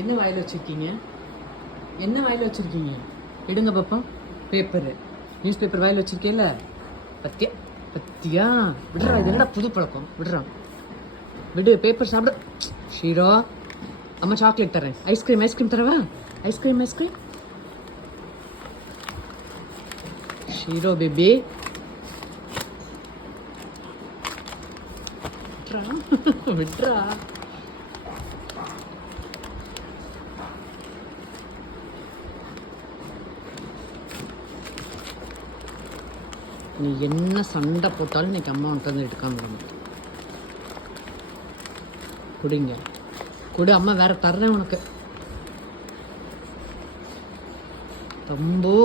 என்ன வாயில் வச்சுருக்கீங்க? என்ன வாயில் வச்சுருக்கீங்க? எடுங்க பாப்போம். பேப்பரு, நியூஸ் பேப்பர் வாயில் வச்சுருக்கேல்ல? பத்தியா பத்தியா? விடுறா, இது என்னடா புது பழக்கம்? விடுறான், விடு. பேப்பர் சாப்பிட. ஷீரோ, அம்மா சாக்லேட் தரேன். ஐஸ்கிரீம் ஐஸ்கிரீம் தரவா? Ice cream ice cream. ஷீரோ பேபி, விட்றா விட்றா. நீ என்ன சண்டை போட்டாலும் இன்னைக்கு அம்மா உன்ட்டு வந்து எடுக்காம விடணும். குடிங்க, குடு. அம்மா வேற தர்றேன் உனக்கு. தம்பு,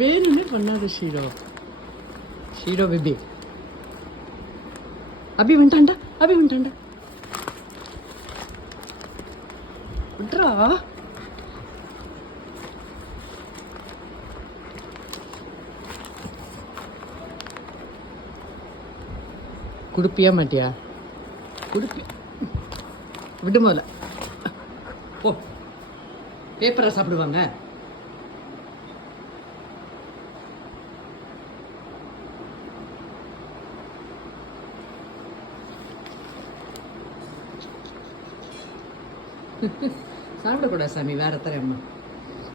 வேணுமே பண்ணாது ஷீரோ. ஷீரோ பேபி. அபி வந்துட்டான்டா, அபி வந்துட்டான்டா. விட்றா. குடுப்பியா மாட்டியா? குடுப்பியா? விடு முதல்ல. போ. பேப்பரை சாப்பிடுவாங்க. சாப்பிடக்கூடாது சாமி, வேற தரேன் அம்மா.